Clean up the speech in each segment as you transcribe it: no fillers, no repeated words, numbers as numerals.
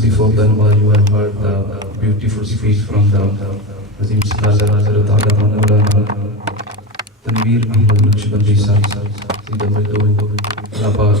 before then while you have heard the beautiful speech from the Azim Scholar Hazrat Alama Maulana Tanveer Ahmad Naqshbandi Sahib Sida Mardou Allah Paak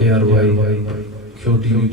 ARY QTV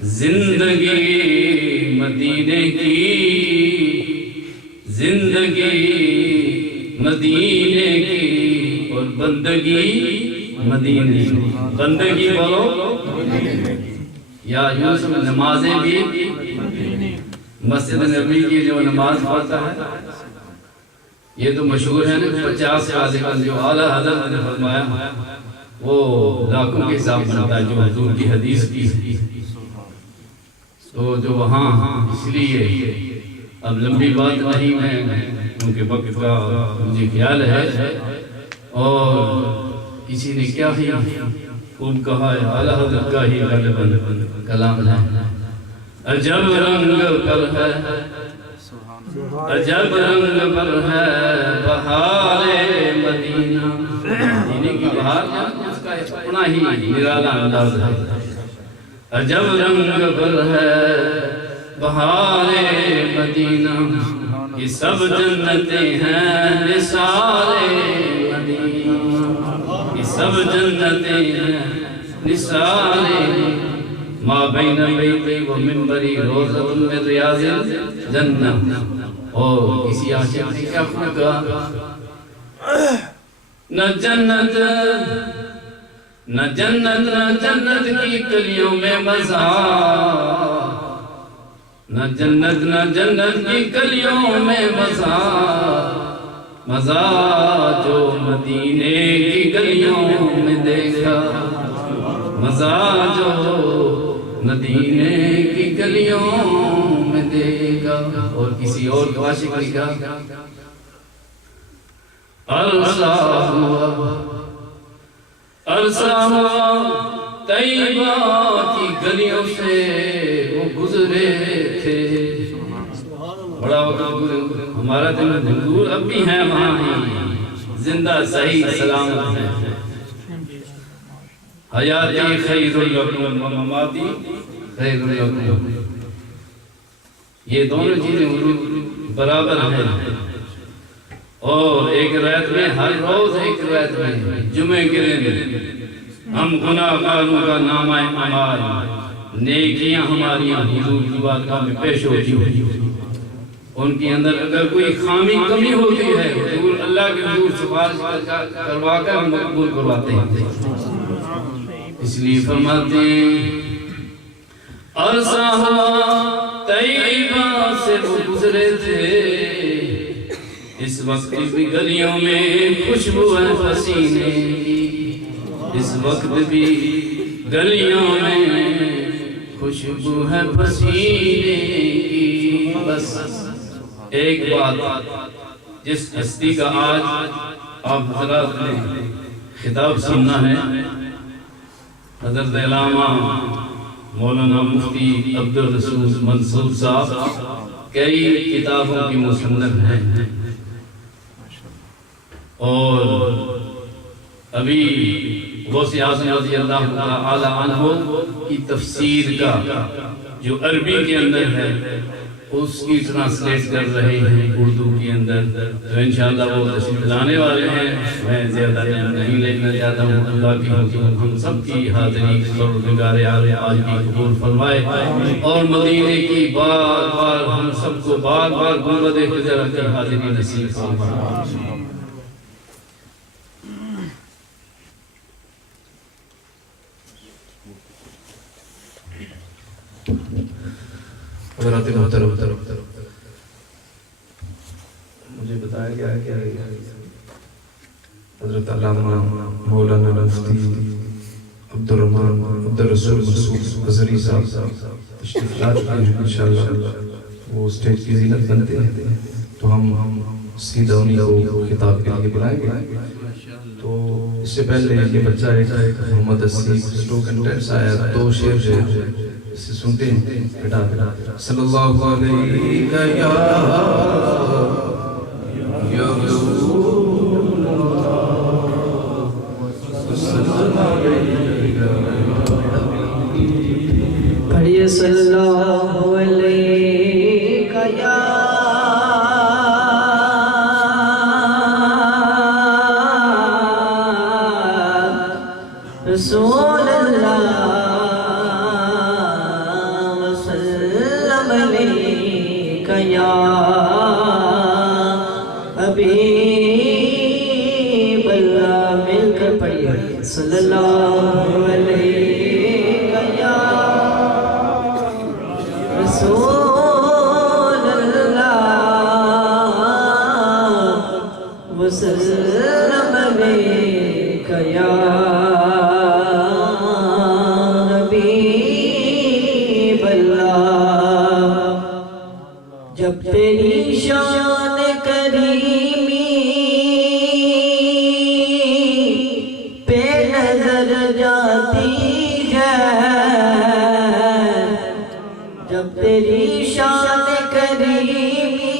زندگی مدینے کی، زندگی مدینے کی، اور بندگی مدینے کی۔ بندگی بولو یا یوسف نمازیں بھی مسجد نبی کی جو نماز پڑھتا ہے، یہ تو مشہور ہے نا 50 سال کا جو اعلیٰ حضرت نے فرمایا وہ لاکھوں کے حساب بنتا ہے جو حضور کی حدیث کی۔ تو جو وہاں اس لیے اب لمبی بات نہیں ہے کیونکہ وقت کا مجھے خیال ہے، اور کسی نے کیا خوب کہا ہے، اعلیٰ حضرت کا ہی غالباً کلام ہے، عجب رنگ پر ہے، عجب رنگ پر ہے بہار مدینہ۔ مدینے کی بہار اس کا اپنا ہی نرالا انداز ہے۔ عجب رنگ پر ہے بہار مدینہ، یہ سب جنتیں ہیں نثار مدینہ، یہ سب جنتیں ہیں نثار ما بین بیتی و منبری روضۃ من ریاض الجنہ۔ اور کسی عاشق نے کیا کہا، نہ جنت نہ جنت نہ جنت کی کلیوں میں مزہ، نہ جنت نہ جنت کی کلیوں میں مزہ، مزہ جو مدینے کی گلیوں میں دیکھا، مزہ جو مدینے کی گلیوں میں دیکھا۔ اور کسی اور عاشق نے کہا، عرصہ ہوا طیبہ کی گلیوں سے وہ گزرے تھے۔ بڑا ہمارا دل حضور اب بھی ہیں وہاں ہی، زندہ صحیح سلامت ہیں۔ حیاتی خیر لکم و مماتی خیر لکم، یہ دونوں چیزیں حضور برابر ہیں۔ اور ایک روایت میں ہر روز ایک روایت میں جمعے کے دن ہم گناہگاروں کا نامہ اعمال نیکیاں ہماری حضور کی بارگاہ میں پیش ہوتی ہیں، ان کے اندر اگر کوئی خامی کمی ہوتی ہے حضور اللہ کے حضور سفارش کروا کر مقبول کرواتے ہیں۔ اس لیے فرماتے ہیں، عرصہ ہوا طیبہ سے وہ گزرے تھے، اس وقت بھی گلیوں میں خوشبو ہے پسینے کی، اس وقت بھی گلیوں میں خوشبو ہے پسینے کی۔ بس ایک بات، جس ہستی کا آج آپ حضرات نے خطاب سننا ہے، حضرت علامہ مولانا مفتی عبدالرسول منصور صاحب کئی کتابوں کی مصنف ہیں، اور ابھی غوث اعظم رضی اللہ تعالی عنہ کی تفسیر کا جو عربی کے اندر ہے اس کی ٹرانسلیٹ کر رہے ہیں اردو کے اندر، تو انشاءاللہ وہ تشریف لانے والے ہیں۔ میں زیادہ ٹائم نہیں لینا چاہتا ہوں، اللہ کی حضور ہم سب کی حاضری پروردگار عالم آج کی قبول فرمائے، اور مدینے کی بار بار ہم سب کو بار بار گنبد خضرا کی حاضری نصیب فرمائے۔ حضرات محترم، مجھے بتایا گیا ہے کہ حضرت علامہ مولانا مفتی عبدالرسول منصور غزری صاحب تشریف لا چکے ہیں، انشاءاللہ وہ اسٹیج کی زینت بنتے ہیں، تو ہم سیدھا انہیں کو خطاب کے لیے بلائیں گے۔ تو اس سے پہلے یہ بچہ ایک محمد اسیف سلوگن ٹیپس آیا، 2 شعر جو اسے سنتے ہیں بیٹا صلی اللہ علیہ یا رسول اللہ، پڑھیے صلی اللہ علیہ یا رسول اللہ، علیک یا حبیب اللہ مل کر پڑھیے صلی اللہ علیک یا رسول اللہ وسلم علیک یا حبیب اللہ جب تیری شان کریمی پہ نظر جاتی ہے جب تیری شان کریمی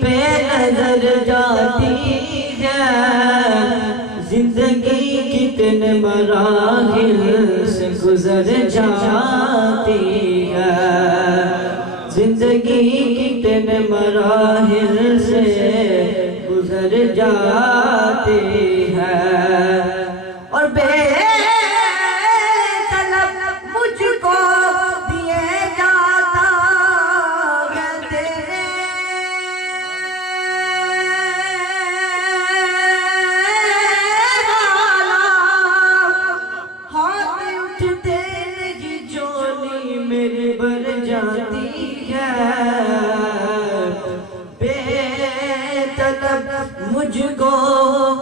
پہ نظر جاتی ہے زندگی کتنے مراحل سے گزر جاتی ہے زندگی کتنے مراحل سے گزر جاتی ہے اور بے طلب مجھ کو دیے جاتا ہے تیرے والا ہاتھ اٹھتے نہیں جولی میری بھر جاتی ہے بے طلب مجھ کو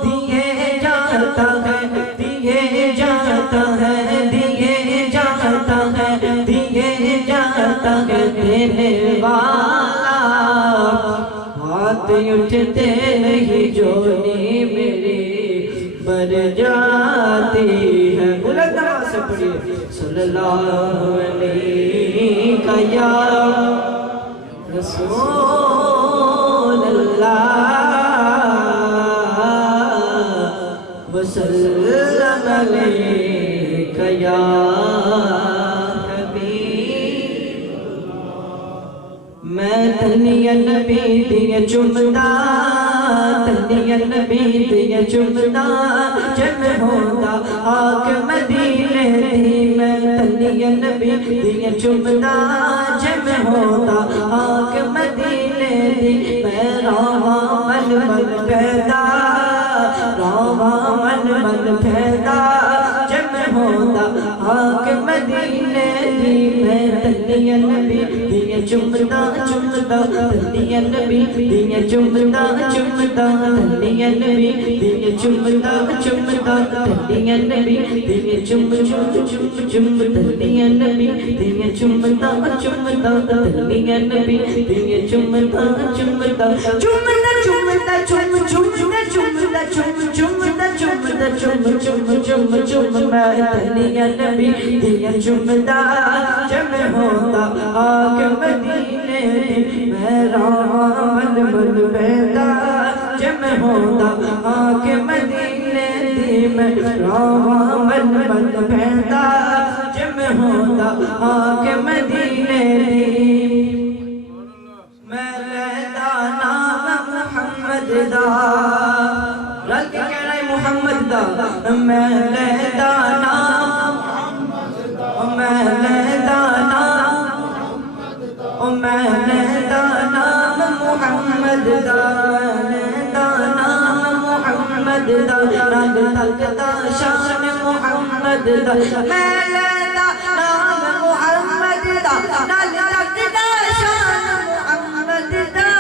دیے جاتا ہے دیے جاتا ہے دیے جاتا ہے دیے جاتا ہے تیرے والا ہاتھ اٹھتے نہیں جولی میری بر جاتی ہے بلند آواز سے پڑھیے صلی اللہ علیہ یا رسول اللہ وسلم علیک یا حبیب میں تنیا نبی دیے چمدا تنیا نبی دیے چمدا جب ہوتا آگ مدینے دی میں تنیا نبی دیے چمدا جب ہوتا آگ مدینے دی میں رواں من من پیدا رواں من من پیدا جب ہوتا آگ مدینے دی میں تنیا نبی دیے چمدا چمدا تنیا نبی دیے چمدا چمدا تنیا نبی دیے چمدا چمدا تنیا نبی دیے چم چم چم چم تنیا نبی دیے چمدا چمدا تنیا نبی دیے چمدا چمدا چمدا چمدا چم چمدا چمدا چم چمدا چمدا چم چم چم چم میں تنیا نبی دیے چمدا جب ہوتا آگ مدینے میں رواں من من پیدا جب ہوتا آگ مدینے دی میں رواں من من پیدا جب ہوتا آگ مدینے دی میں لیتا نام محمد دا رل کے کہہ رہے محمد دا میں لیتا نام میں لیتا نام میں لیتا نام محمد دا لیتا نام محمد دا رنگ تکتا شان محمد دا میں لیتا نام محمد دا رنگ تکتا شان محمد دا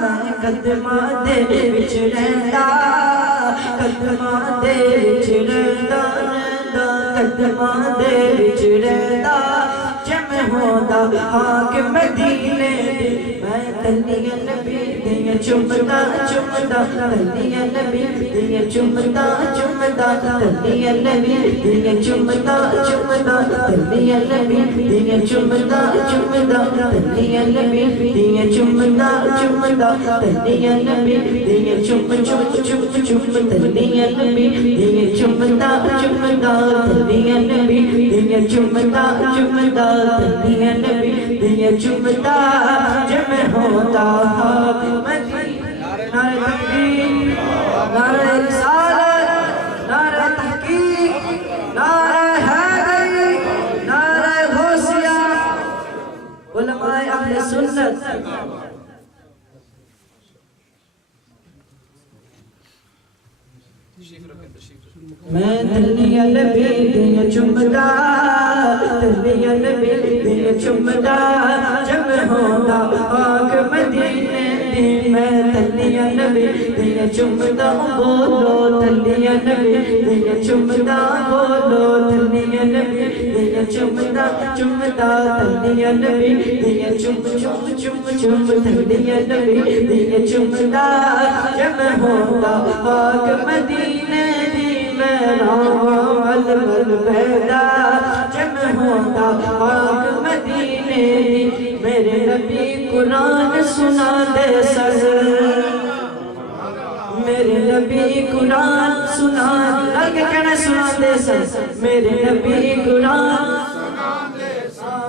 میں قدماں دے وچ رہندا قدماں دے وچ رہندا قدماں دے وچ رہندا جب ہوتا آگ مدینے دی میں تنیا نبی دیے چمدا چمدا تنیا نبی دیے چمدا چمدا تنیا نبی دیے چمدا چمدا تنیا نبی دیے چمدا چمدا تنیا نبی دیے چمدا چمدا تنیا نبی دیے چم چم چم چم تنیا نبی دیے چمدا چمدا تنیا نبی دیے چمدا چمدا تنیا نبی دیے چمدا جب ہوتا آگ مدینے نعرہ تکبیر نعرہ رسالت نعرہ تحقیق نعرہ حیدری نعرہ غوثیہ اہل سنت میں تلیاں نبی دیا چمدا تلیاں نبی دیا چمدا جب ہوتا آگ مدینے دی میں تلیاں نبی دیا چمدا بولو تلیاں نبی دیا چمدا بولو تلیاں نبی دیا چمدا چمدا تلیاں نبی دیا چم چم چم چم تلیاں نبی دیا چمدا جب ہوتا آگ مدینے دی مل پیدا جب ہوتا آگ مدینے دی میرے نبی قرآن سنا دے سر میرے نبی قرآن سنا لگے کہنا سنا دے سر میرے نبی قرآن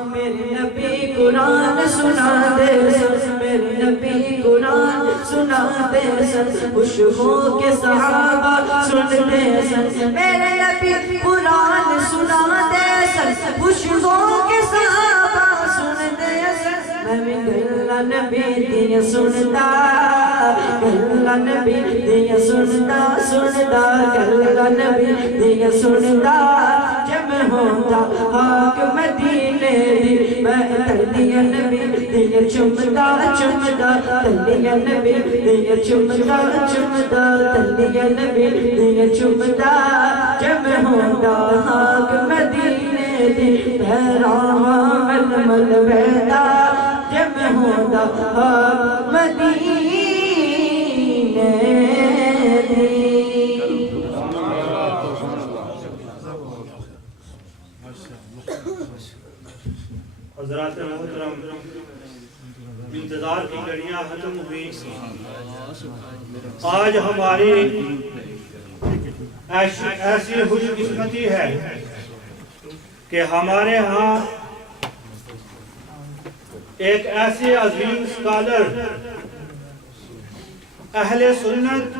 میرے نبی قرآن سنا دے سر میرے نبی قرآن سنا دے سر خوشبو کے صحابہ سنتے سر میرے نبی قرآن سنا دے سر خوشبو کے صحابہ سنتے سر میں گلہ نبی دیا سنتا گلہ نبی دیا سنتا سنتا گلہ نبی دیا سنتا جب ہوتا آگ مدینے دی میں تلیاں نبی دیا چمدا چمدا تلیاں نبی دیا چمدا چمدا تلیاں نبی دیا چمدا جب ہوتا آگ مدینے دی پیراں مل مل ویدا جب ہوتا آگ مدینے دی حضرات محترم انتظار کی گھڑیاں ختم ہوئی آج ہماری ایسی خوش قسمتی ہے کہ ہمارے ہاں ایک ایسے عظیم اسکالر اہل سنت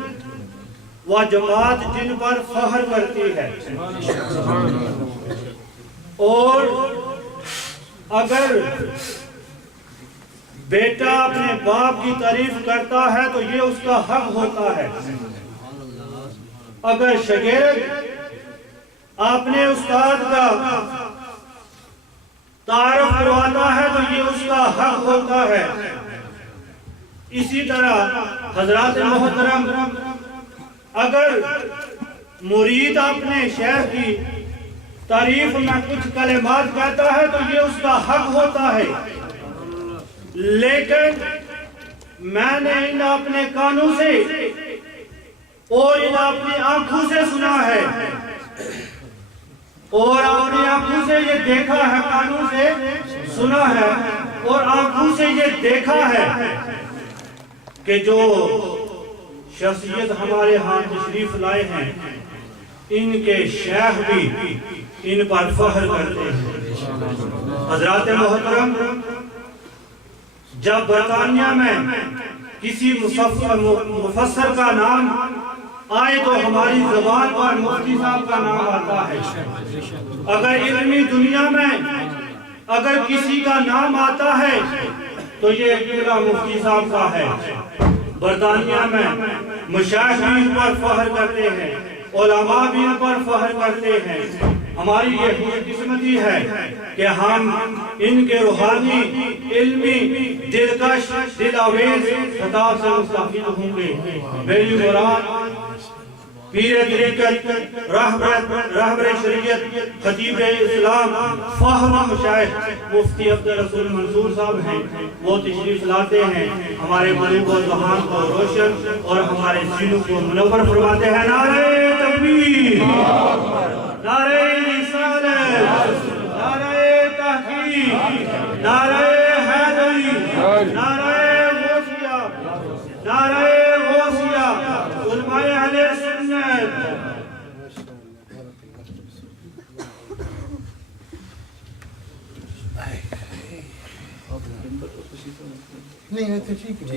و جماعت جن پر فخر کرتی ہے اور اگر بیٹا اپنے باپ کی تعریف کرتا ہے تو یہ اس کا حق ہوتا ہے اگر شاگرد اپنے استاد کا تعارف کرواتا ہے تو یہ اس کا حق ہوتا ہے اسی طرح حضرات محترم اگر مرید اپنے شیخ کی تعریف میں کچھ کلمات کہتا ہے تو یہ اس کا حق ہوتا ہے لیکن میں نے ان اپنے کانوں سے اور ان اپنی آنکھوں سے سنا ہے اور اپنی آنکھوں سے یہ دیکھا ہے کانوں سے سنا ہے اور آنکھوں سے یہ دیکھا ہے کہ جو شخصیت ہمارے ہاں تشریف لائے ہیں ان کے شیخ بھی ان پر فخر کرتے ہیں حضرات محترم جب برطانیہ میں کسی مفسر کا نام آئے تو ہماری زبان پر مفتی صاحب کا نام آتا ہے اگر علمی دنیا میں اگر کسی کا نام آتا ہے تو یہ قبلہ مفتی صاحب کا ہے برطانیہ میں مشائخ بھی ان پر فخر کرتے ہیں علماء بھی ان پر فخر کرتے ہیں ہماری یہ خوش قسمتی ہے کہ ہم ان کے روحانی علمی دلکش دل آویز خطاب سے مستفید ہوں گے میری مراد پیر طریقت رہبر شریعت خطیب اسلام فاہم مشائخ مفتی عبدالرسول منصور صاحب ہیں وہ تشریف لاتے ہیں ہمارے ملک و ذہان کو روشن اور ہمارے سینوں کو منور فرماتے ہیں نعرہ تکبیر نعرہ رسالت نعرہ تحقیق نعرہ حیدری نعرہ غوثیہ نعرہ غوثیہ علماء اہل سنت نہیں تو ٹھیک ہے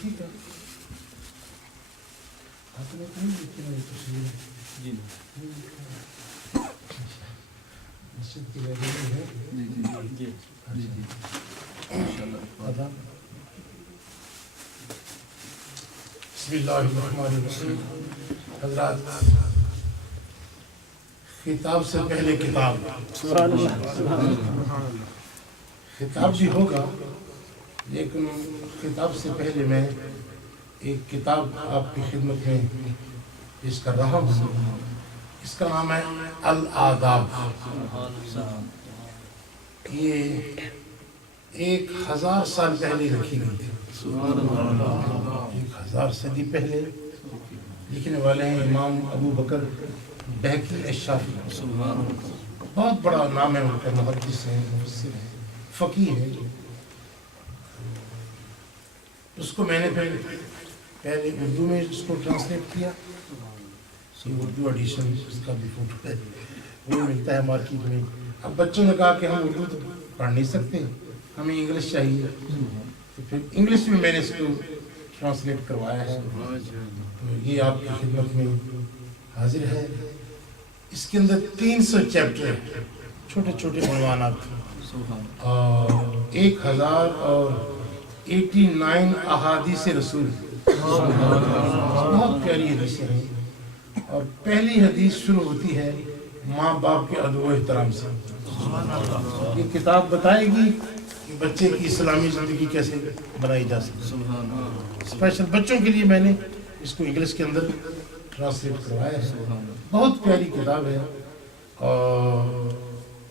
ٹھیک ہے آپ نے کہیں لکھی نا یہ تصویر جی مسجد کی لائبریری ہے جی بسم اللہ الرحمن الرحیم حضرات خطاب سے پہلے کتاب خطاب بھی ہوگا لیکن خطاب سے پہلے میں ایک کتاب آپ کی خدمت میں پیش کر رہا ہوں اس کا نام ہے الآداب یہ 1000 سال پہلے لکھی گئی تھی 1000 صدی پہلے لکھنے والے ہیں امام ابو بکر بہقی الشافعی بہت بڑا نام ہے ان کا محدث ہے مفسر ہے فقیہ ہے اس کو میں نے پہلے اردو میں اس کو ٹرانسلیٹ کیا اردو ایڈیشن اس کا بھی فوٹو ہے وہ ملتا ہے مارکیٹ میں اب بچوں نے کہا کہ ہم اردو تو پڑھ نہیں سکتے ہمیں انگلش چاہیے تو پھر انگلش میں نے اس کو ٹرانسلیٹ کروایا ہے تو یہ آپ کی خدمت میں حاضر ہے اس کے اندر 300 چیپٹر چھوٹے چھوٹے عنوانات اور 1089 احادیث رسول بہت پیاری حدیثیں ہیں اور پہلی حدیث شروع ہوتی ہے ماں باپ کے ادب و احترام سے یہ کتاب بتائے گی کہ بچے کی اسلامی زندگی کیسے بنائی جا سکتی اسپیشل بچوں کے لیے میں نے اس کو انگلش کے اندر ٹرانسلیٹ کروایا ہے بہت پیاری کتاب ہے اور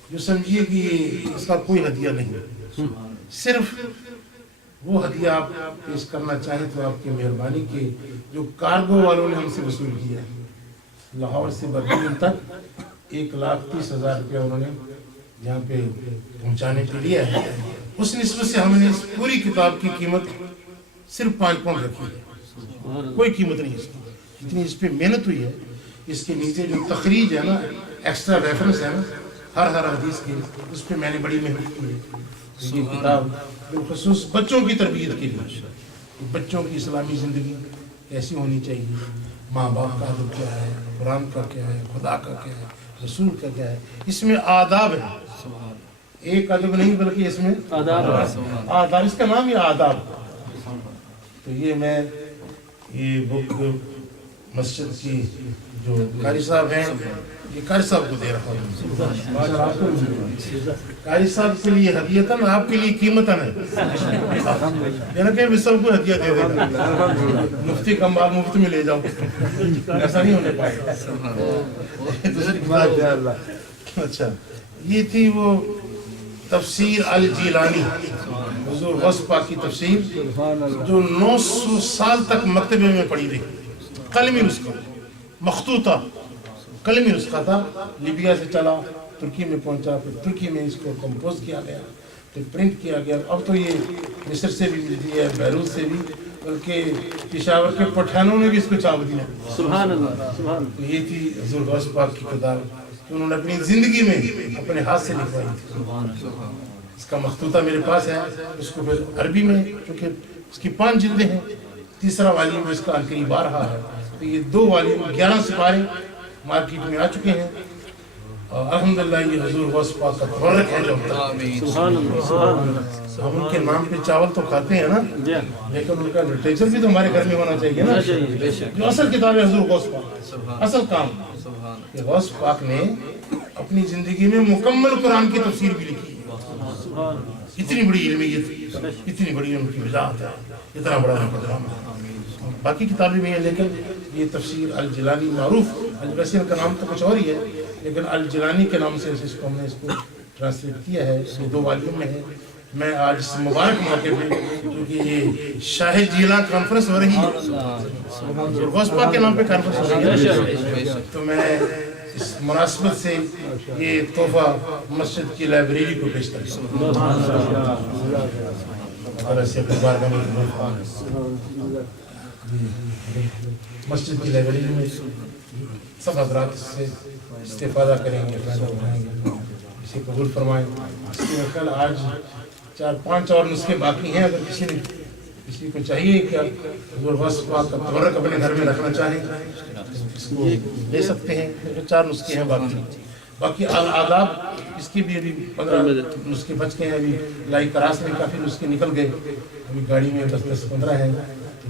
جو سمجھیے کہ اس کا کوئی ہدیہ نہیں صرف وہ ہدیہ آپ پیش کرنا چاہیں تو آپ کی مہربانی کہ جو کارگو والوں نے ہم سے وصول کیا ہے لاہور سے برلن تک 1,30,000 روپیہ انہوں نے یہاں پہ پہنچانے کے لیے ہے اس نسبت سے ہم نے اس پوری کتاب کی قیمت صرف 5 پاؤنڈ رکھی ہے کوئی قیمت نہیں اس کی جتنی اس پہ محنت ہوئی ہے اس کے نیچے جو تخریج ہے نا ایکسٹرا ریفرنس ہے نا ہر حدیث کی اس پہ میں نے بڑی محنت کی ہے یہ کتاب بالخصوص بچوں کی تربیت کے لیے بچوں کی اسلامی زندگی کیسی ہونی چاہیے ماں باپ کا ادب کیا ہے قرآن کا کیا ہے خدا کا کیا ہے رسول کا کیا ہے اس میں آداب ہے ایک ادب نہیں بلکہ اس میں آداب اس کا نام ہی آداب تو یہ میں یہ بک مسجد کی جو قاری صاحب ہیں یہ قاری صاحب کو دے رہا ہوں قاری صاحب کے لیے ہدیتاً آپ کے لیے قیمتاً ہے یعنی کہ میں سب کو ہدیہ دے دینا مفتی کا مال مفت میں لے جاؤں ایسا نہیں ہونے پائے اچھا یہ تھی وہ تفسیر الجیلانی حضور غوث پاک کی تفسیر جو 900 سال تک مکتبے میں پڑھی رہی قلمی نسخہ مخطوطہ قلمی نسخہ تھا لیبیا سے چلا ترکی میں پہنچا پھر ترکی میں اس کو کمپوز کیا گیا پھر پرنٹ کیا گیا اب تو یہ مصر سے بھی ملتی ہے بیروت سے بھی بلکہ پشاور کے پٹھانوں نے بھی اس کو چھاپ دیا سبحان اللہ یہ تھی حضور غوث پاک کی کتاب کہ انہوں نے اپنی زندگی میں اپنے ہاتھ سے لکھوائی تھی اس کا مخطوطہ میرے پاس ہے اس کو پھر عربی میں کیونکہ اس کی 5 جلدیں ہیں تیسرا والیوم اس کا قریب آ رہا ہے تو یہ 2 والیوم 11 سپارے مارکیٹ میں آ چکے ہیں اور الحمدللہ یہ حضور غوث پاک کا تبرک ہے جو ہم ان کے نام پہ چاول تو کھاتے ہیں نا لیکن ان کا لٹریچر بھی تو ہمارے گھر میں ہونا چاہیے نا جو اصل کتاب ہے حضور غوث پاک اصل کام کہ غوث پاک نے اپنی زندگی میں مکمل قرآن کی تفسیر بھی لکھی ہے اتنی بڑی علمیت اتنی بڑی ان کی وجاہت ہے اتنا بڑا ان کا ڈرامہ ہے باقی کتابیں بھی ہیں لیکن یہ تفسیر الجیلانی معروف ویسے ان کا نام تو کچھ اور ہی ہے لیکن الجیلانی کے نام سے اس کو ہم نے اس کو ٹرانسلیٹ کیا ہے یہ 2 والیوم میں ہے میں آج اس مبارک موقع پہ کیونکہ یہ شاہ جیلان کانفرنس ہو رہی ہے غوث پاک کے نام پہ کانفرنس ہو رہی ہے تو میں اس مناسبت سے یہ تحفہ مسجد کی لائبریری کو پیش کرتا ہوں اور ایسے اپنے بارگاہ میں مسجد کی لائبریری میں سب حضرات سے استفادہ کریں گے فائدہ اٹھائیں گے اسے قبول فرمائیں اس کے خیال آج 4-5 اور نسخے باقی ہیں اگر کسی نے کسی کو چاہیے کہ حضور غوث پاک کا تبرک اپنے گھر میں رکھنا چاہیں اس کو لے سکتے ہیں. 4 نسخے ہیں باقی آداب اس کی بھی ابھی 15 نسخے بچ گئے ہیں. ابھی لائی کراس میں کافی نسخے نکل گئے, ابھی گاڑی میں 10-15 ہیں.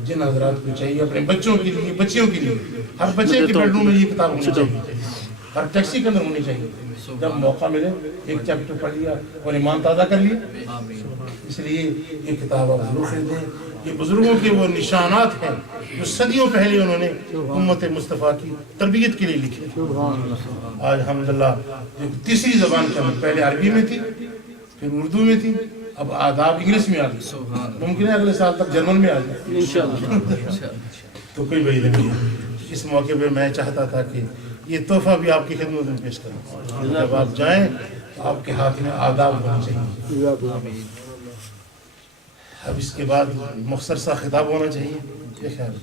جن حضرات کو چاہیے اپنے بچوں کے لیے, بچیوں کے لیے, ہر بچے کے بیڈ روم میں یہ کتاب ہونی چاہیے, ہر ٹیکسی کے اندر ہونی چاہیے. جب موقع ملے ایک چیپٹر پڑھ لیا اور ایمان تازہ کر لیا. اس لیے یہ کتاب آپ ضرور خریدیں. یہ بزرگوں کے وہ نشانات ہیں جو صدیوں پہلے انہوں نے امت مصطفیٰ کی تربیت کے لیے لکھے. آج الحمدللہ تیسری زبان کے اندر, پہلے عربی میں تھی, پھر اردو میں تھی, اب آداب انگلش میں آ گئی. ممکن ہے اگلے سال تک جرمن میں آ جائے تو کوئی بعید نہیں ہے. اس موقع پہ میں چاہتا تھا کہ یہ تحفہ بھی آپ کی خدمت میں پیش کروں. جب آپ جائیں تو آپ کے ہاتھ میں آداب ہونا چاہیے. اب اس کے بعد مختصر سا خطاب ہونا چاہیے. یہ خیال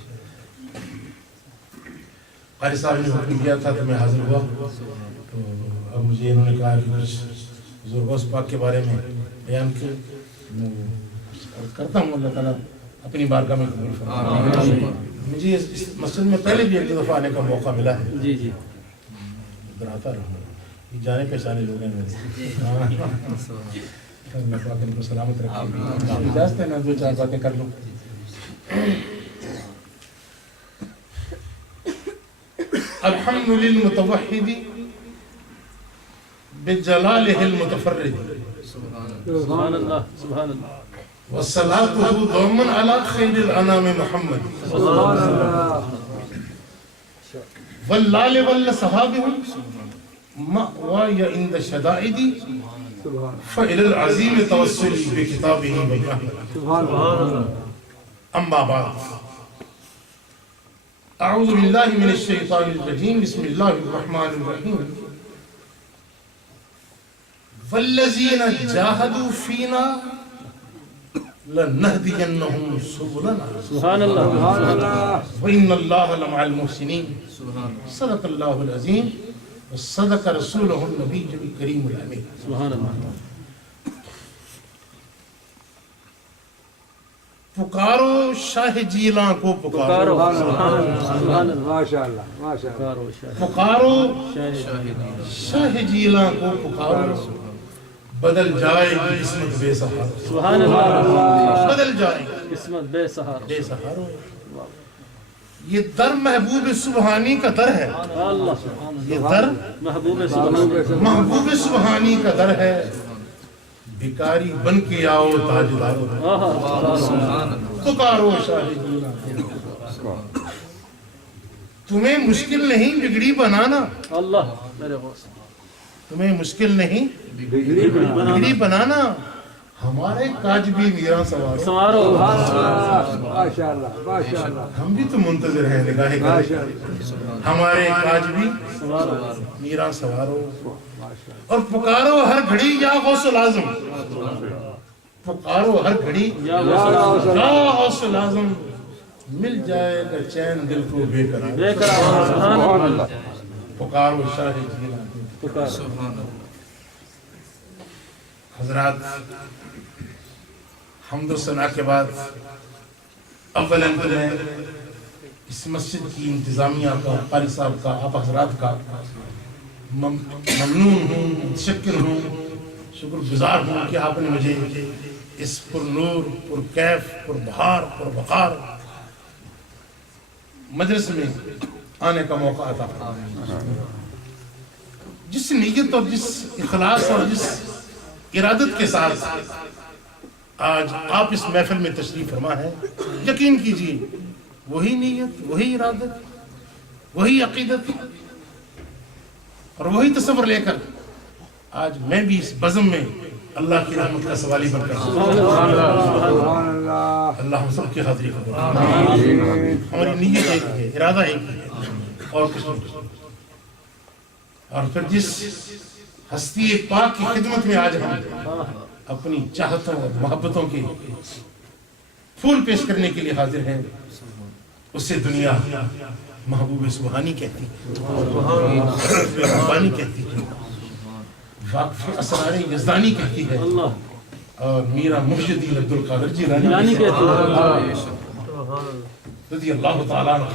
قاری صاحب نے حکم کیا تھا تو میں حاضر ہوا. تو اب مجھے انہوں نے کہا کہ کچھ حضور غوث پاک کے بارے میں بیان کیا. میں کرتا ہوں, اللہ تعالیٰ اپنی بارگاہ میں قبول فرمائے. مجھے اس مسجد میں پہلے بھی ایک دفعہ آنے کا موقع ملا ہے. جی ادھر آتا رہوں. یہ جانے پہچانے لوگ ہیں میرے. اللہ پاک ان کو سلامت رکھے. اجازت ہے میں 2-4 باتیں کر لوں. الحمد للمتوحد بجلالہ المتفرد سبحان اللہ سبحان اللہ والصلاة دوما على خير الانام محمد سبحان اللہ والآل والصحابہ مأواي عند الشدائد فإلى العظيم توسلي بكتابه وبأحمد. أما بعد أعوذ بالله من الشيطان الرجيم. بسم الله الرحمن الرحيم. والذين جاهدوا فينا لنهدينهم سبلنا سبحان اللہ وإن الله لمع المحسنين. صدق الله العظيم وصدق رسوله النبي الكريم الأمين. سبحان اللہ پکارو شاہ جیلاں کو پکارو, پکارو شاہ جیلاں کو پکارو, بدل جائے گی قسمت بے سہارو. سبحان اللہ بدل جائے گی قسمت بے سہارا. بے سہارو. یہ در محبوب سبحانی کا در ہے. یہ در محبوب سبحان محبوب سبحانی کا در ہے. بھکاری بن کے آؤ تاجدارو, پکارو شاہ جیلاں. تمہیں مشکل نہیں بگڑی بنانا. اللہ میرے غوث تمہیں مشکل نہیں بگڑی بنانا. ہمارے کاج بھی میرا سوارو. سوارو ہم بھی تو منتظر ہیں نگاہ کاج. ہمارے کاج بھی میرا سوارو. اور پکارو ہر گھڑی یا غوث العظم. پکارو ہر گھڑی یا غوث العظم. مل جائے گا چین دل کو بے قرار. پکارو شاہ جیلاں. حضرات حمد و ثنا کے بعد اولاً تو میں اس مسجد کی انتظامیہ کا, قاری صاحب کا, آپ حضرات کا ممنون ہوں, متشکر ہوں, شکر گزار ہوں کہ آپ نے مجھے اس پر نور, پر کیف, پر بہار, پر وقار مجلس میں آنے کا موقع عطا فرمایا. جس نیت اور جس اخلاص اور جس ارادت کے ساتھ آج آپ اس محفل میں تشریف فرما ہے, یقین کیجئے وہی نیت, وہی ارادت, وہی عقیدت اور وہی تصور لے کر آج میں بھی اس بزم میں اللہ کی رحمت کا سوالی بن کر اللہ ہم سب کی حاضری قبول. ہماری نیت ایک ہے, ارادہ ایک ہے, اور کچھ نہیں. اور پھر جس ہستی پاک کی خدمت میں آج ہم اپنی چاہتوں اور محبتوں کے پھول پیش کرنے کے لیے حاضر ہیں, اسے دنیا محبوب سبحانی کہتی ہے, ربانی کہتی ہے, واقف اسرار یزدانی کہتی ہے, اور میرا مرشد عبد القادر جیلانی یعنی کہتے ہیں رضی اللہ تعالیٰ عنہ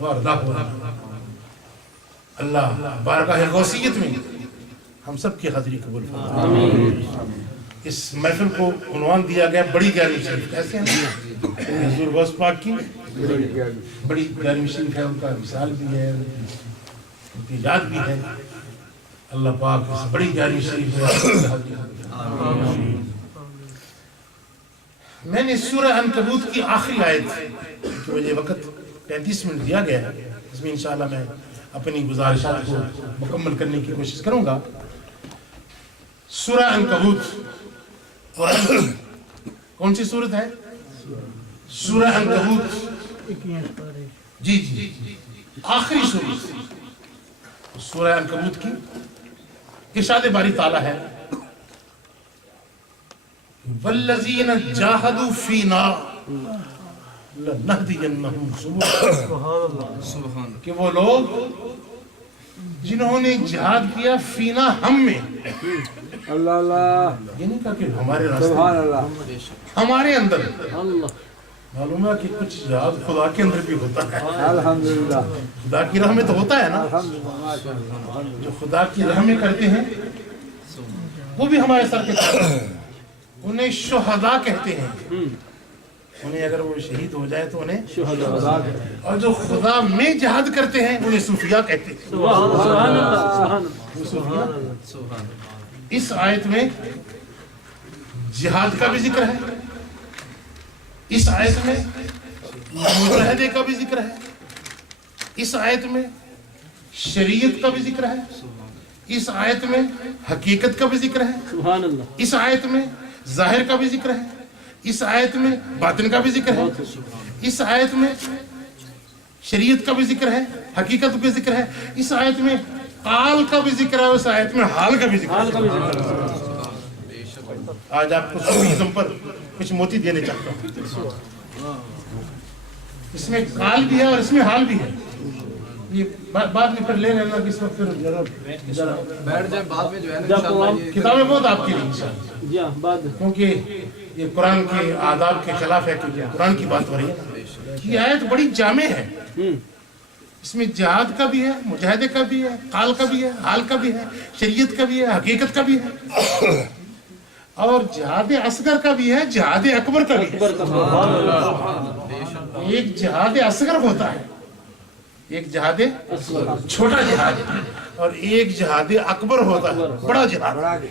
وارضاہ عنہ۔ اللہ بارگاہ غوثیت میں ہم سب کی حاضری قبول فرمائے۔ اس محفل کو عنوان دیا گیا بڑی گیارہویں شریف، کیسے ہیں حضور غوث پاک کی بڑی گیارہویں شریف ہے، ان کا وصال بھی ہے، ان کی یاد بھی ہے۔ اللہ پاک اس بڑی گیارہویں شریف میں میں نے سورہ عنکبوت کی آخری آیت کی وجہ وقت 35 منٹ دیا گیا ہے، اس میں انشاءاللہ میں اپنی گزارشات کو مکمل کرنے کی کوشش کروں گا۔ سورہ عنکبوت کون سی سورت ہے؟ سورہ عنکبوت، جی جی آخری سورت سورہ عنکبوت کی۔ ارشاد باری تعالیٰ ہے والذین جاہدوا فینا لنہدینہم سبلنا، کہ وہ لوگ جنہوں نے جہاد کیا فینا ہم میں، اللہ اللہ، یہ نہیں کہا کہ ہمارے راستے، سبحان اللہ، ہمارے اندر۔ اللہ معلوم ہے کہ کچھ جہاد خدا کے اندر بھی ہوتا ہے، الحمدللہ، خدا کی راہ میں تو ہوتا ہے نا۔ الحمدللہ، ماشاءاللہ، جو خدا کی راہ میں کرتے ہیں وہ بھی ہمارے سر کے ساتھ ہیں، انہیں شہداء کہتے ہیں۔ انہیں اگر وہ شہید ہو جائے تو انہیں شہداء، اور جو خدا میں جہاد کرتے ہیں انہیں صوفیاء کہتے ہیں۔ سبحان اللہ، سبحان وہ صوفیاء۔ اس آیت میں جہاد کا بھی ذکر ہے، اس آیت میں مجاہدے کا بھی ذکر ہے، اس آیت میں شریعت کا بھی ذکر ہے، اس آیت میں حقیقت کا بھی ذکر ہے، سبحان اللہ، اس آیت میں ظاہر کا بھی ذکر ہے، اس آیت میں باطن کا بھی ذکر ہے، اس آیت میں شریعت کا بھی ذکر ہے، حقیقت کا بھی ذکر ہے، اس آیت میں قال کا بھی ذکر ہے، اس آیت میں حال کا بھی ذکر ہے۔ آج آپ کو صوفیزم پر کچھ موتی دینے چاہتا ہوں۔ اس میں قال بھی ہے اور اس میں حال بھی ہے۔ یہ بعد میں پھر لے لینا کہ اس وقت پھر ذرا بیٹھ جائیں، بعد میں جو ہے نا جب انشاءاللہ ہم- یہ کتابیں بہت آپ کی انشاءاللہ، جی ہاں، بعد کیونکہ یہ قرآن کے آداب کے خلاف ہے کہ قرآن کی بات ہو رہی ہے۔ یہ آیت بڑی جامع ہے، اس میں جہاد کا بھی ہے، مجاہدے کا بھی ہے، قال کا بھی ہے، حال کا بھی ہے، شریعت کا بھی ہے، حقیقت کا بھی ہے، اور جہاد اصغر کا بھی ہے، جہاد اکبر کا بھی ہے۔ ایک جہاد اصغر ہوتا ہے، ایک جہاد چھوٹا جہاد، اور ایک جہاد اکبر ہوتا ہے، بڑا جہاد۔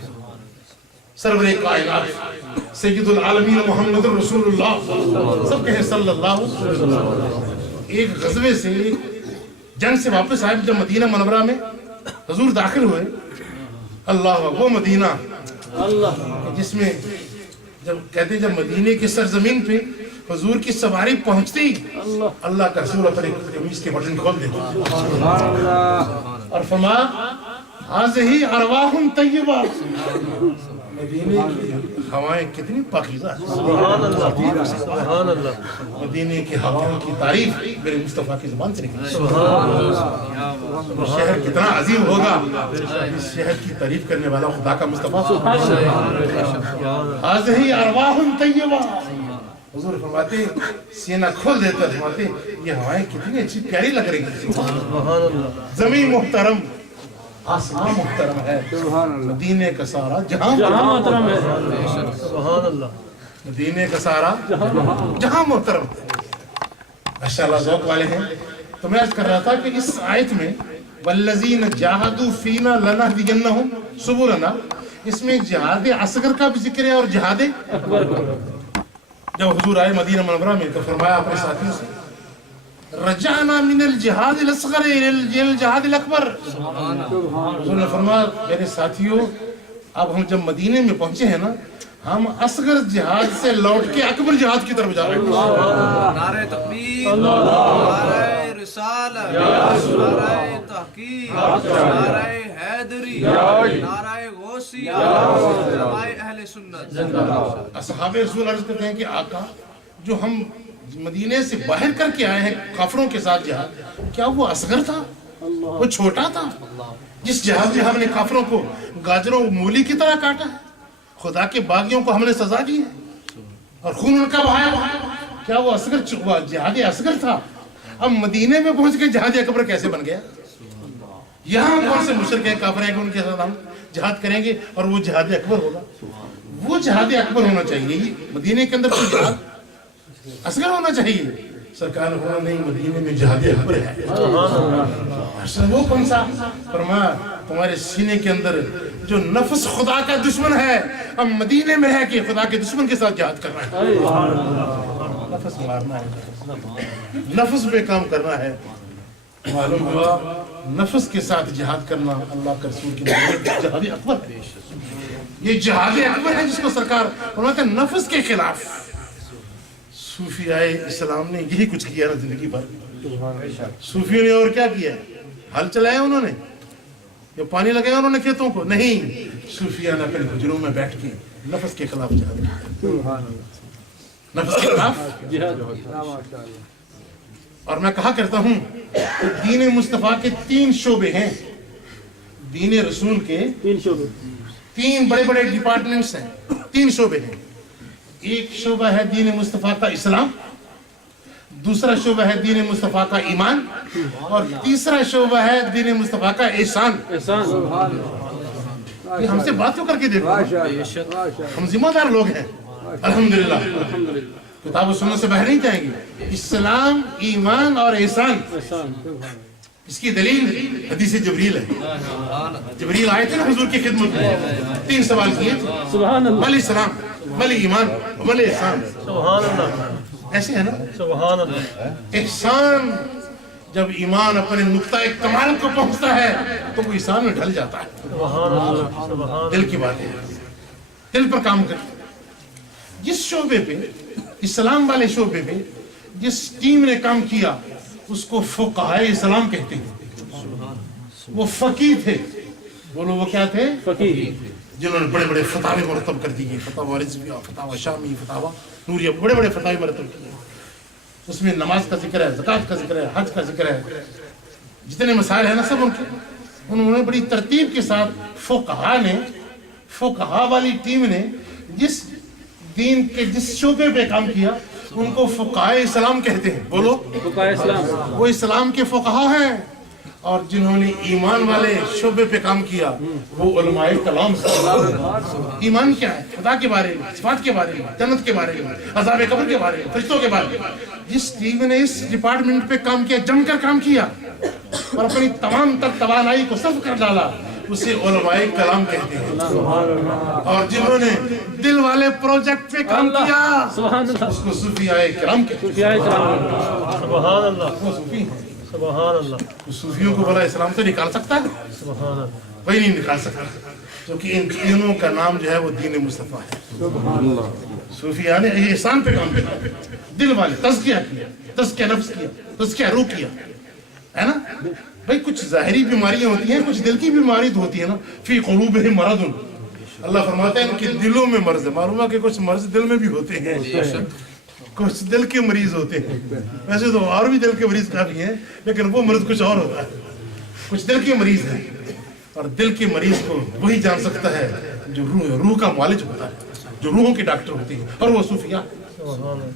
سرور کائنات سید العالمین محمد رسول اللہ، سب کہیں صلی اللہ علیہ وسلم، ایک غزوے سے، جنگ سے واپس آئے جب مدینہ منورہ میں حضور داخل ہوئے، اللہ وہ مدینہ اللہ، جس میں جب کہتے ہیں جب مدینے کی سرزمین پہ حضور کی سواری پہنچتی اللہ کا رسول اپنے قمیص کے بٹن کھول دیتا سبحان اللہ، اور فرمایا ہذہ ارواح طیبہ، مدینے کی ہوائیں کتنی پاکیزہ ہیں۔ سبحان اللہ، سبحان اللہ، مدینے کی ہواؤں کی تعریف میرے مصطفیٰ کی زبان سے نکلی۔ سبحان اللہ، وہ شہر کتنا عظیم ہوگا، اس شہر کی تعریف کرنے والا خدا کا مصطفیٰ۔ ہذہ ارواح طیبہ، حضور فرماتے سینہ کھول دیتے فرماتے یہ ہوائیں کتنی اچھی پیاری لگ رہی ہیں۔ سبحان اللہ، زمین محترم، آسمان محترم ہے، سبحان اللہ، مدینے کا سارا جہاں جہاں محترم ہے، سبحان اللہ، مدینے کا سارا جہاں محترم ہے۔ ماشاءاللہ ذوق والے ہیں۔ تو میں عرض کر رہا تھا کہ اس آیت میں والذین جاہدوا فینا لنہدینہم سبلنا، اس میں جہاد اصغر کا بھی ذکر ہے اور جہاد اکبر کو، جب حضور آئے مدینہ منورہ میں تو فرمایا اپنے ساتھیوں سے رجعنا من الجہاد الاصغر الى الجہاد الاکبر۔ حضور نے فرمایا میرے ساتھیوں اب ہم جب مدینے میں پہنچے ہیں نا، ہم اصغر جہاد سے لوٹ کے اکبر جہاد کی طرف جا رہے ہیں۔ نعرہ تکبیر، نعرہ رسالہ، نعرہ تحقیق، نعرہ حیدری، نعرہ غوثیہ، علماء اہل سنت۔ اصحاب رسول عرض کرتے ہیں کہ آقا جو ہم مدینے سے باہر کر کے آئے ہیں کافروں کے ساتھ جہاد، کیا وہ اصغر تھا؟ وہ چھوٹا تھا؟ جس جہاد میں ہم نے کافروں کو گاجروں مولی کی طرح کاٹا ہے، خدا کے باغیوں کو ہم نے سزا دی ہے اور خون ان کا بہایا. کیا وہ اصغر جہاد اصغر تھا؟ اب مدینے میں پہنچ کے جہاد اکبر کیسے بن گیا؟ یہاں کون سے مشرک ہیں کافر ہیں کہ ان کے ساتھ ہم جہاد کریں گے اور وہ جہاد اکبر ہوگا؟ وہ جہاد اکبر ہونا چاہیے. مدینے کے اندر کوئی جہاد اصغر ہونا چاہیے. سرکار ہونا نہیں، مدینے میں جہاد اکبر ہے. وہ کون سا؟ فرمایا تمہارے سینے کے اندر جو نفس خدا کا دشمن ہے اب مدینے میں ہے کہ خدا کے دشمن کے ساتھ جہاد کرنا ہے. نفس مارنا ہے، نفس پہ کام کرنا ہے. معلوم ہوا نفس کے ساتھ جہاد کرنا اللہ کے رسول کی جہاد اکبر ہے. یہ جہاد اکبر ہے جس کو سرکار فرماتے ہیں نفس کے خلاف. صوفیاء اسلام نے یہی کچھ کیا نا زندگی بھر. صوفیوں نے اور کیا کیا؟ ہل چلایا انہوں نے یا پانی لگایا انہوں نے کھیتوں کو؟ نہیں. صوفیاء نے اپنے حجروں میں بیٹھ کے نفس کے خلاف جہاد کیا. نفس کے خلاف. اور میں کہا کرتا ہوں کہ دین مصطفیٰ کے 3 شعبے ہیں. دین رسول کے 3 بڑے بڑے ڈپارٹمنٹس ہیں، 3 شعبے ہیں. ایک شعبہ ہے دین مصطفیٰ کا اسلام، دوسرا شعبہ ہے دین مصطفیٰ کا ایمان، اور تیسرا شعبہ ہے دین مصطفیٰ کا احسان. یہ ہم سے بات تو کر کے دیکھو، ہم ذمہ دار لوگ ہیں الحمدللہ. کتاب و سنت سے باہر نہیں جائیں گے. اسلام، ایمان اور احسان، اس کی دلیل حدیث جبریل ہے. جبریل آئے تھے نا حضور کی خدمت میں، 3 سوال کیے تھے. مل اسلام، مل ایمان، مل احسان. ایسے ہے نا. احسان جب ایمان اپنے نقطہ کمال کو پہنچتا ہے تو وہ احسان میں ڈھل جاتا ہے. دل کی بات ہے، دل پر کام کرتا. جس شعبے پہ، اسلام والے شعبے پہ جس ٹیم نے کام کیا اس کو فقہائے اسلام کہتے ہیں. وہ فقیہ تھے. بولو وہ کیا تھے؟ فقیہ. جنہوں نے بڑے بڑے فتاوے مرتب کر دیے. فتاوی رضویہ، فتاوی شامی، فتاوی نوریہ، بڑے بڑے فتاوے مرتب کیے. اس میں نماز کا ذکر ہے، زکوٰۃ کا ذکر ہے، حج کا ذکر ہے. جتنے مسائل ہیں نا سب ان کے، انہوں نے بڑی ترتیب کے ساتھ فقہا والی ٹیم نے جس دین کے جس شعبے پہ کام کیا ان کو فقہائے اسلام کہتے ہیں. بولو فقہائے اسلام. وہ اسلام کے فقہا ہیں. اور جنہوں نے ایمان والے شعبے پہ کام کیا وہ علماء کلام. ایمان کیا ہے؟ خدا کے بارے میں، صفات کے بارے میں، جنت کے بارے میں، عذاب قبر کے بارے میں، فرشتوں کے بارے میں. جس ٹیم نے اس ڈپارٹمنٹ پہ کام کیا، جم کر کام کیا اور اپنی تمام تر توانائی کو صرف کر ڈالا، اسے علماء کلام کہتے ہیں. اور جنہوں نے دل والے پروجیکٹ پہ کام کیا اس کو صوفیاء کرام کہتے ہیں. سبحان اللہ. وہ صوفی ہیں. سبحان اللہ. صوفیوں کو بھلا اسلام سے نکال سکتا ہے؟ سبحان اللہ. وہی نہیں نکال سکتا، کیونکہ ان تینوں کا نام جو ہے وہ دین مصطفیٰ ہے. صوفیاء نے احسان پہ کام کیا، دل والے تزکیہ کیا، تزکیہ نفس کیا، تزکیہ روح کیا ہے نا. بھائی کچھ ظاہری بیماریاں ہوتی ہیں، کچھ دل کی بیماری ہوتی ہے نا. فی قلوبہم مرض، اللہ فرماتا ہے ان کے دلوں میں مرض ہے. معلوم ہے کہ کچھ مرض دل میں بھی ہوتے ہیں، کچھ دل کے مریض ہوتے ہیں. ویسے تو اور بھی دل کے مریض کافی ہیں لیکن وہ مرض کچھ اور ہوتا ہے. کچھ دل کے مریض ہیں اور دل کے مریض کو وہی جان سکتا ہے جو روح کا معالج ہوتا ہے، جو روحوں کے ڈاکٹر ہوتے ہیں. اور وہ صوفیاء.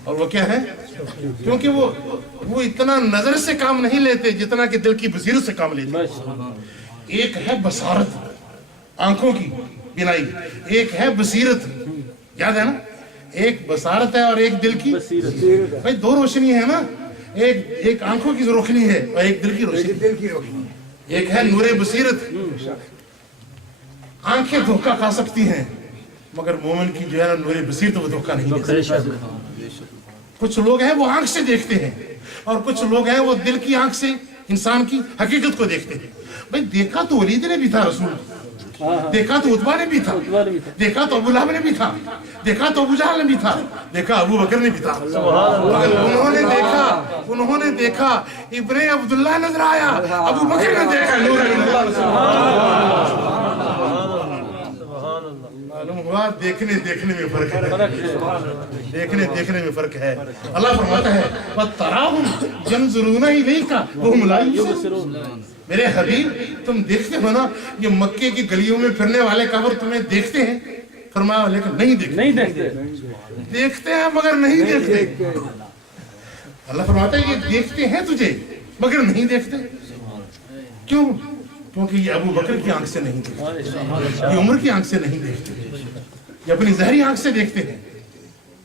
اور وہ کیا ہے؟ کیونکہ وہ اتنا نظر سے کام نہیں لیتے جتنا کہ دل کی بصیرت سے کام لیتے. ایک ہے بصارت، آنکھوں کی بینائی، ایک ہے بصیرت. یاد ہے نا، ایک بصارت ہے اور ایک دل کی بصیرت. بھائی 2 روشنی ہے نا، ایک آنکھوں کی روشنی ہے اور ایک دل کی روشنی. ایک ہے نور بصیرت. آنکھیں دھوکہ کھا سکتی ہیں مگر مومن کی جو ہے نا نور بصیرت وہ دھوکہ نہیں دے سکتی. کچھ لوگ ہیں وہ آنکھ سے دیکھتے ہیں اور کچھ لوگ ہیں وہ دل کی آنکھ سے انسان کی حقیقت کو دیکھتے ہیں. بھائی دیکھا تو ولید نے بھی تھا رسول، دیکھا تو عتبہ نے بھی تھا، دیکھا تو ابو لہب نے بھی تھا، دیکھا تو ابو جہل نے بھی تھا، دیکھا ابو بکر نے بھی تھا. مگر انہوں نے دیکھا ابن عبداللہ نظر آیا، ابو بکر نے دیکھا نور اللہ. معلوم ہوا دیکھنے میں فرق ہے. دیکھنے میں فرق ہے. اللہ فرماتا ہے وَتَرَاهُمْ يَنْظُرُونَ إِلَيْكَ وَهُمْ لَا يُبْصِرُونَ. میرے حبیب تم دیکھتے ہو نا، یہ مکے کی گلیوں میں پھرنے والے کافر تمہیں دیکھتے ہیں، فرمایا لیکن نہیں دیکھتے دیکھتے ہیں مگر نہیں دیکھتے. اللہ فرماتا ہے یہ دیکھتے ہیں تجھے مگر نہیں دیکھتے. کیوں؟ کیونکہ یہ ابو بکر کی آنکھ سے نہیں دیکھتے, یہ عمر کی آنکھ سے نہیں دیکھتے, یہ اپنی ظاہری آنکھ سے دیکھتے ہیں,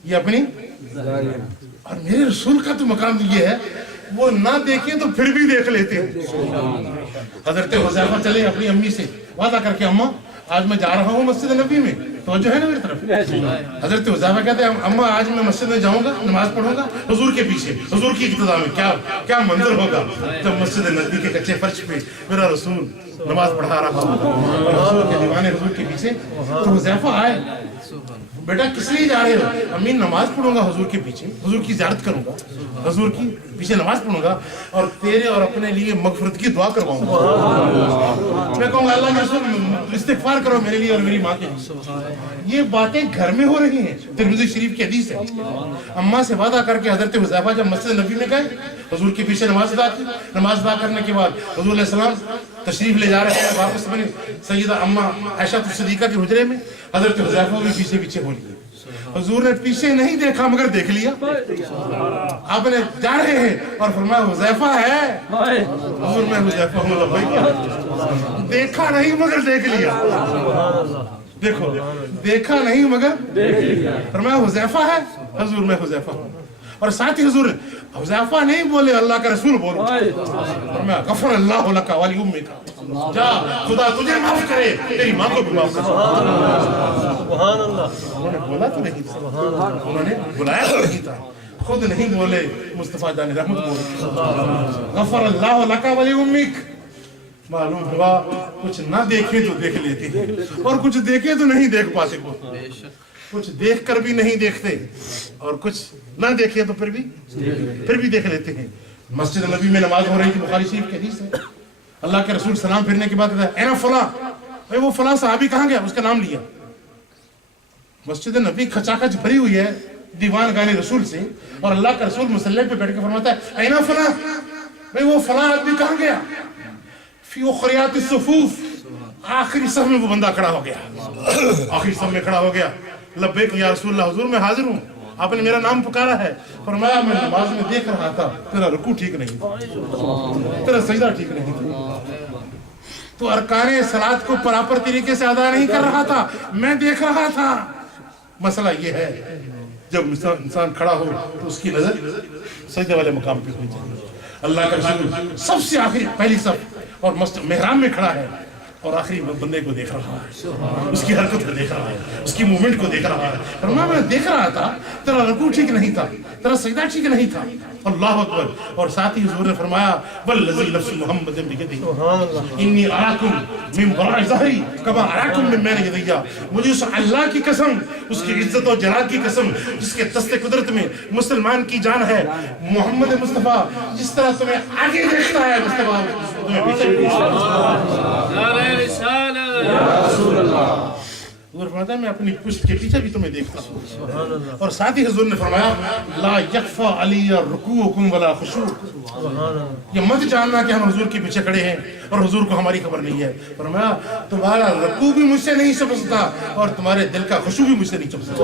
یہ اپنی. اور میرے رسول کا تو مقام یہ ہے وہ نہ دیکھیں تو پھر بھی دیکھ لیتے ہیں. حضرت حذیفہ چلے اپنی امی سے وعدہ کر کے, اماں آج میں جا رہا ہوں مسجد نبی میں, توجہ ہے نا میری طرف. حضرت حذیفہ کہتے ہیں اماں آج میں مسجد میں جاؤں گا, نماز پڑھوں گا حضور کے پیچھے, حضور کی اقتداء میں. کیا منظر ہوگا جب مسجد نبی کے کچے فرش پہ میرا رسول نماز پڑھا رہا اور حضور کے دیوانے حضور کے پیچھے. تو حذیفہ آئے, بیٹا کس لیے جا رہے ہو؟ امین نماز پڑھوں گا حضور کے پیچھے, حضور کی زیارت کروں گا, حضور کی پیچھے نماز پڑھوں گا اور تیرے اور اپنے لیے مغفرت کی دعا کرواؤں گا. میں کہوں گا اللہ کے رسول استغفار کرو میرے لیے اور میری ماں کے لیے. یہ باتیں گھر میں ہو رہی ہیں, ترمذی شریف کی حدیث ہے. اماں سے وعدہ کر کے حضرت حذیفہ جب مسجد نبی میں گئے, حضور کے پیچھے نماز ادا کی. نماز ادا کرنے کے بعد حضور علیہ السلام تشریف لے جا رہے ہیں واپس اپنے سیدہ اماں عائشہ صدیقہ کے حجرے میں. حضرت حذیفہ بھی پیچھے ہو لیے. حضور نے پیچھے نہیں دیکھا مگر دیکھ لیا. آپ نے جا رہے ہیں اور فرمایا حذیفہ ہے. حضور میں حذیفہ ہوں لبیک. دیکھا نہیں مگر دیکھ لیا. دیکھو دیکھا نہیں مگر فرمایا حذیفہ ہے. حضور میں حذیفہ ہوں. اور ساتھ ہی حضور حذیفہ نہیں بولے, اللہ کا رسول بولو. فرمایا غفر اللہ لک ولی امک, جا خدا تجھے معاف کرے تیری ماں کو بھی معاف کرے. سبحان اللہ. انہوں نے بولا تو نہیں تھا, انہوں نے بلایا تو نہیں تھا, خود نہیں بولے مصطفیٰ جان رحمت بولے غفر اللہ لک ولی امک. معلوم ہوا کچھ نہ دیکھیں تو دیکھ لیتے ہیں اور کچھ دیکھیں تو نہیں دیکھ پاتے. کچھ دیکھ کر بھی نہیں دیکھتے اور کچھ نہ دیکھیں تو پھر بھی دیکھ لیتے ہیں. مسجد نبی میں نماز ہو رہی تھی, بخاری شریف کی حدیث ہے. اللہ کے رسول سلام پھرنے کے بعد کہتا ہے اینا فلاں, بھائی وہ فلاں صحابی کہاں گیا؟ اس کا نام لیا. مسجد نبی کھچا کھچ بھری ہوئی ہے دیوان گانے رسول سے, اور اللہ کا رسول مصلی پہ بیٹھ کے فرماتا ہے اینا فلاں, بھائی وہ فلاں آدمی کہاں گیا؟ فی اخریات الصفوف, آخری صف میں وہ بندہ کھڑا ہو گیا, آخری صف میں کھڑا ہو گیا. لبیک یا رسول اللہ, حضور میں حاضر ہوں, آپ نے میرا نام پکارا ہے. فرمایا میں نماز میں دیکھ رہا تھا تیرا رکوع ٹھیک نہیں تھا, تیرا سجدہ ٹھیک نہیں تھا, تو ارکان صلاۃ کو پراپر طریقے سے ادا نہیں کر رہا تھا, میں دیکھ رہا تھا. مسئلہ یہ ہے جب انسان کھڑا ہو تو اس کی نظر سجدے والے مقام پہ ہونی چاہیے. اللہ کا رسول سب سے آخری پہلی صف اور محراب میں کھڑا ہے اور آخری بندے کو دیکھ رہا ہے, اس کی حرکت کو دیکھ رہا ہے, اس کی مومنٹ کو دیکھ رہا ہے. فرمایا میں دیکھ رہا تھا تیرا رکوع ٹھیک نہیں تھا, تیرا سجدہ ٹھیک نہیں تھا. اللہ اکبر. اور ساتھ ہی حضور نے فرمایا والذی نفس محمد بیدہ انی اراکم من وراء ظہری کما اراکم من بین یدی. مجھے اس اللہ کی قسم, اس کی عزت و جلال کی قسم جس کے دست قدرت میں مسلمان کی جان ہے, محمد مصطفیٰ جس طرح تمہیں آگے دیکھتا ہے مصطفیٰ تمہیں پیچھے حضور فرماتا ہے میں اپنی پشت کے پیچھے بھی تمہیں دیکھتا ہوں. اور ساتھ ہی حضور نے فرمایا لا یخفی علی رکوعکم ولا خشوعکم, یہ مت جاننا کہ ہم حضور کے پیچھے کھڑے ہیں اور حضور کو ہماری خبر نہیں ہے. فرمایا تمہارا رکوع بھی مجھ سے نہیں چھپ سکتا اور تمہارے دل کا خشوع بھی مجھ سے نہیں چھپ سکتا.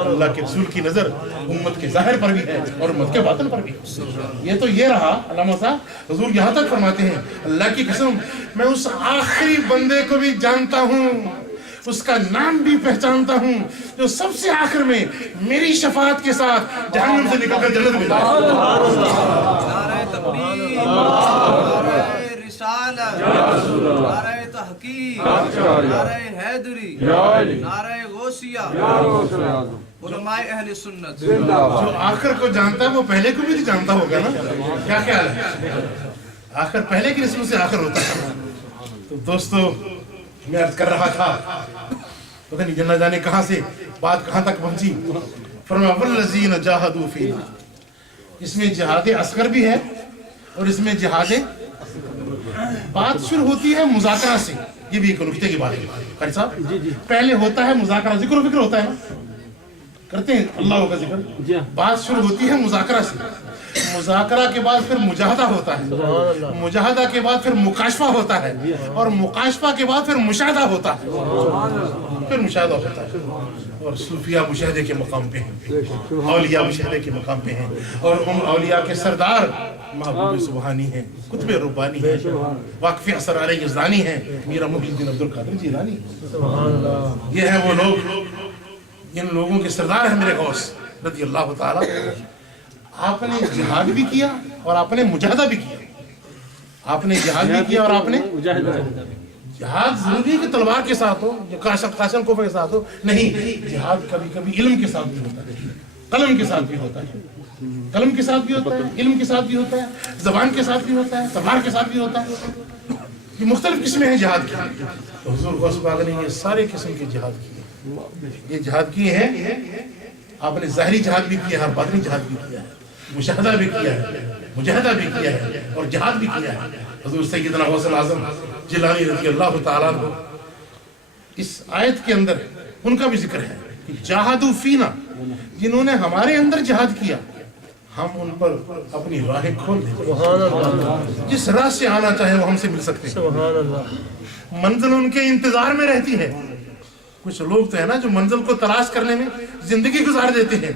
اللہ کے رسول کی نظر امت کے ظاہر پر بھی ہے اور امت کے باطن پر بھی. یہ تو یہ رہا علامہ صاحب, حضور یہاں تک فرماتے ہیں اللہ کی قسم میں اس آخری بندے کو بھی جانتا ہوں, اس کا نام بھی پہچانتا ہوں جو سب سے آخر میں میری شفاعت کے ساتھ جہنم سے نکل کر جنت میں جائے. نعرہ تکبیر, نعرہ رسالت, نعرہ تحقیق, نعرہ حیدری, نعرہ غوثیہ, علماء اہل سنت. جو آخر کو جانتا ہے وہ پہلے کو بھی نہیں جانتا ہوگا نا, کیا خیال ہے؟ آخر پہلے کی نسبت سے آخر ہوتا ہے. تو دوستو میں عرض کر رہا تھا پتہ نہیں جنہ جانے کہاں سے بات کہاں تک پہنچی. فرمایا والذین جاہدوا فینا, اس میں جہاد اصغر بھی ہے اور اس میں جہاد, بات شروع ہوتی ہے مذاکرہ سے. یہ بھی ایک نکتے کی بات ہے قاری صاحب, پہلے ہوتا ہے مذاکرہ, ذکر و فکر ہوتا ہے نا, کرتے ہیں اللہ کا ذکر, بات شروع ہوتی ہے مذاکرہ سے. مذاکرہ کے بعد پھر مجاہدہ ہوتا ہے، مجاہدہ کے بعد پھر مکاشفہ ہوتا ہے، اور مکاشفہ کے بعد پھر مشاہدہ ہوتا ہے، پھر مشاہدہ ہوتا ہے۔ اور صوفیہ مشاہدے کے مقام پہ ہیں، اولیاء مشاہدے کے مقام پہ ہیں، اور ان اولیاء کے سردار محبوب سبحانی ہیں، قطب ربانی ہیں، واقف اسرار یزدانی ہیں، میرا محی الدین عبد القادر جیلانی۔ یہ ہیں وہ لوگ، ان لوگوں کے سردار ہیں میرے غوث رضی اللہ تعالیٰ۔ آپ نے جہاد بھی کیا اور آپ نے مجاہدہ بھی کیا، آپ نے جہاد بھی کیا اور آپ نے جہاد ضروری ہے کہ تلوار کے ساتھ ہو، قاشن کوفہ کے ساتھ ہو، نہیں، جہاد کبھی کبھی علم کے ساتھ بھی ہوتا ہے، قلم کے ساتھ بھی ہوتا ہے، قلم کے ساتھ بھی ہوتا ہے، علم کے ساتھ بھی ہوتا ہے، زبان کے ساتھ بھی ہوتا ہے، تلوار کے ساتھ بھی ہوتا ہے۔ یہ مختلف قسمیں ہیں جہاد کی۔ تو حضور غوث پاک نے یہ سارے قسم کے جہاد کیے، یہ جہاد کیے ہیں۔ آپ نے ظاہری جہاد بھی کیا ہے اور باطنی جہاد بھی کیا ہے، مشاہدہ بھی کیا ہے، مجاہدہ بھی کیا ہے اور جہاد بھی کیا ہے۔ حضور سیدنا غوث اعظم جیلانی رضی اللہ تعالیٰ عنہ، اس آیت کے اندر ان کا بھی ذکر ہے کہ جاہدوا فینا، جنہوں نے ہمارے اندر جہاد کیا، ہم ان پر اپنی راہیں کھول دیں، جس راہ سے آنا چاہے وہ ہم سے مل سکتے ہیں۔ منزل ان کے انتظار میں رہتی ہے۔ کچھ لوگ تو ہے نا جو منزل کو تلاش کرنے میں زندگی گزار دیتے ہیں،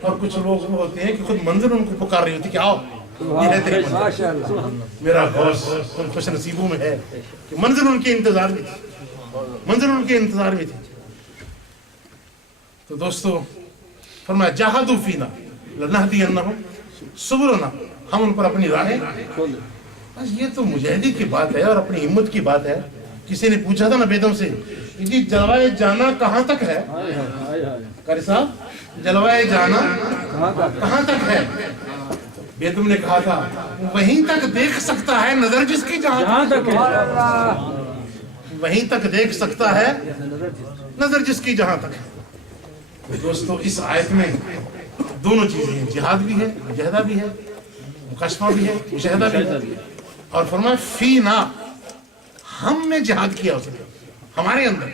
اور کچھ لوگ وہ ہوتے ہیں کہ خود منزل ان کو پکار رہی ہوتی ہے کہ آؤ یہ ہے تیری منزل۔ میرا غوث ان خوش نصیبوں میں ہے کہ منزل ان کے انتظار میں تھی، منزل ان کے انتظار میں تھی۔ تو دوستو فرمایا جاہدوا فینا لنہدینہم سبلنا، ہم ان پر اپنی راہیں۔ بس یہ تو مجاہدی کی بات ہے اور اپنی ہمت کی بات ہے۔ کسی نے پوچھا تھا نا بیدم سے کہ جلوائے جانا کہاں تک ہے؟ قاری صاحب جلوائے جانا کہاں تک ہے؟ بیدم نے کہا تھا وہیں تک دیکھ سکتا ہے نظر جس کی جہاں تک ہے، وہیں تک دیکھ سکتا ہے نظر جس کی جہاں تک ہے۔ دوستو اس آیت میں دونوں چیزیں ہیں، جہاد بھی ہے، مجاہدہ بھی ہے، مکاشفہ بھی ہے، مشاہدہ بھی ہے۔ اور فرمایا فینا، ہم نے جہاد کیا اس نے، ہمارے اندر۔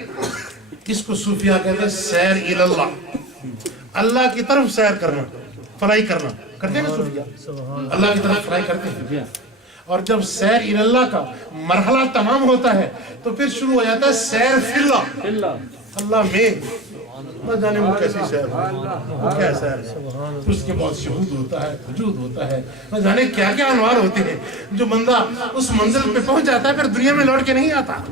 اس کو صوفیہ کہتے ہیں سیر اللہ، اللہ کی طرف سیر کرنا، فلائی کرنا، کرتے ہیں نا صوفیہ، اللہ کی طرف فلائی کرتے ہیں۔ اور جب سیر اللہ کا مرحلہ تمام ہوتا ہے تو پھر شروع ہو جاتا ہے سیر فی اللہ، اللہ میں، نہ جانے وہ کیسی سیر ہے، وہ کیا سیر ہے، اس کے بعد شہود ہوتا ہے، وجود ہوتا ہے، نہ جانے کیا کیا انوار ہوتے ہیں۔ جو بندہ اس منزل پہ پہنچ جاتا ہے پھر دنیا میں لوٹ کے نہیں آتا،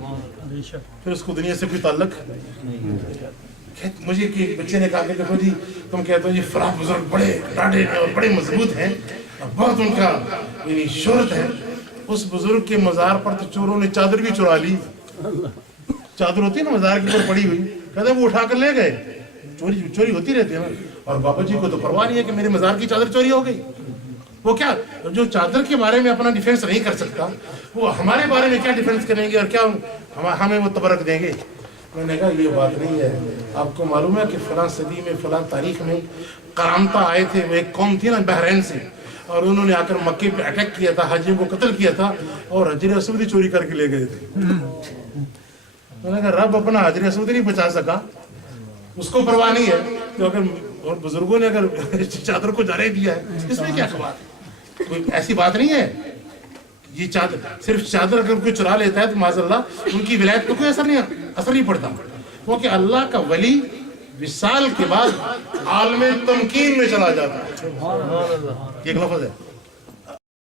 پھر اس کو دنیا سے کوئی تعلق نہیں۔ مجھے ایک بچے نے کہا کہ دیکھو جی تم کہتے ہو جی فلاں بزرگ بڑے ڈاڈے ہیں اور بڑے مضبوط ہیں، بہت ان کا یعنی شہرت ہے۔ اس بزرگ کے مزار پر تو چوروں نے چادر بھی چرا لی، چادر ہوتی ہے نا مزار کے اوپر پڑی ہوئی، کہتے ہیں وہ اٹھا کر لے گئے، چوری ہوتی رہتی ہے نا۔ اور بابا جی کو تو پرواہ نہیں ہے کہ میرے مزار کی چادر چوری ہو گئی۔ وہ کیا جو چادر کے بارے میں اپنا ڈیفینس نہیں کر سکتا، وہ ہمارے بارے میں کیا ڈیفینس کریں گے اور کیا ہمیں وہ تبرک دیں گے؟ میں نے کہا یہ بات نہیں ہے۔ آپ کو معلوم ہے کہ فلاں صدی میں فلاں تاریخ میں قرامطہ آئے تھے، وہ ایک قوم تھی نا بحرین سے، اور انہوں نے آ کر مکے پہ اٹیک کیا تھا، حاجیوں کو قتل کیا تھا اور حجر اسود ہی چوری کر کے لے گئے تھے۔ میں نے کہا رب اپنا حجر اسود نہیں بچا سکا، اس کو پرواہ نہیں ہے تو اگر اور بزرگوں نے اگر چادر کو جارے دیا ہے اس میں کیا بات ہے؟ کوئی ایسی بات نہیں ہے۔ یہ چادر صرف چادر اگر کوئی چرا لیتا ہے تو معاذ اللہ ان کی ولایت کو کوئی اثر نہیں پڑتا، کیونکہ اللہ کا ولی وصال کے بعد عالم تمکین میں چلا جاتا ہے۔ ایک لفظ ہے